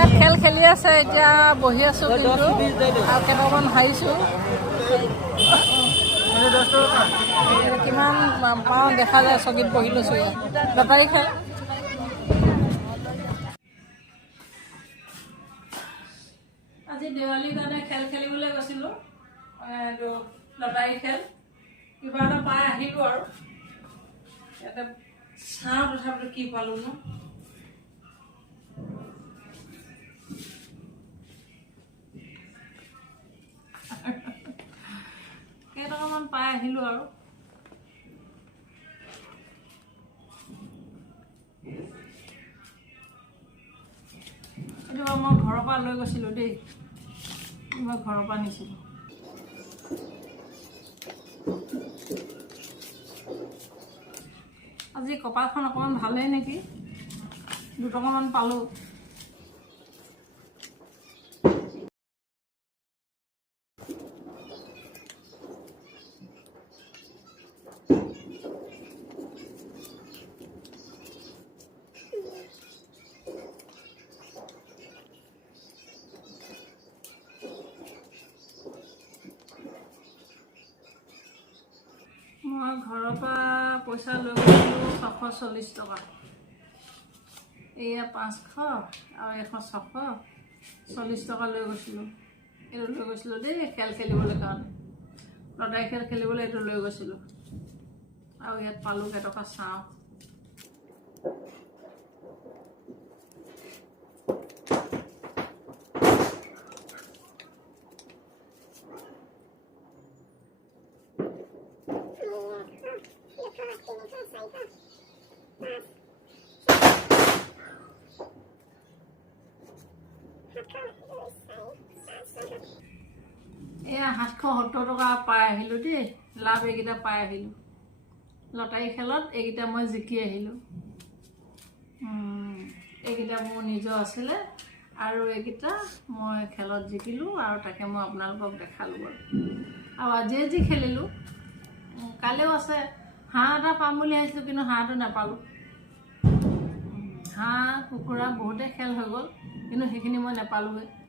ইয়াত খেল খেলি আছে এতিয়া বহি আছো কিন্তু আৰু কেইটামান হাৰিছো। কিমান পাওঁ দেখা যায় চকীত বহি লৈছো ইয়াত। বেপাৰী খেল। আজি দেৱালীৰ কাৰণে খেল খেলিবলৈ গৈছিলোঁ এইটো লটাৰী খেল। কিবা এটা পাই আহিলোঁ আৰু। ইয়াতে চাওঁ তথাপিতো কি পালোঁ ন। কেইটকামান পাই আহিলোঁ আৰু। এইটো মই ঘৰৰ পৰা লৈ গৈছিলোঁ দেই। মই ঘৰৰ পৰা নিছিলোঁ আজি কপালখন অকণমান ভালেই নেকি? দুটকামান পালোঁ। মই ঘৰৰ পৰা পইচা লৈ গৈছিলোঁ ছশ চল্লিছ টকা। এয়া পাঁচশ আৰু এশ ছশ চল্লিছ টকা লৈ গৈছিলোঁ। এইটো লৈ গৈছিলোঁ দেই খেল খেলিবলৈ কাৰণে। লটাৰী খেল খেলিবলৈ এইটো লৈ গৈছিলোঁ। আৰু ইয়াত পালোঁ কেইটকা চাওঁ। এয়া সাতশ সত্তৰ টকা পাই আহিলোঁ দেই। লাভ এইকেইটা পাই আহিলোঁ। লটাৰী খেলত এইকেইটা মই জিকি আহিলোঁ। এইকেইটা মোৰ নিজৰ আছিলে আৰু এইকেইটা মই খেলত জিকিলোঁ আৰু তাকে মই আপোনালোকক দেখালোঁ বাৰু আৰু আজিয়ে যি খেলিলোঁ কালিও আছে। হাঁহ এটা পাম বুলি আহিছিলোঁ কিন্তু হাঁহটো নাপালোঁ। হাঁহ কুকুৰা বহুতেই খেল হৈ গ'ল কিন্তু সেইখিনি মই নাপালোঁগৈ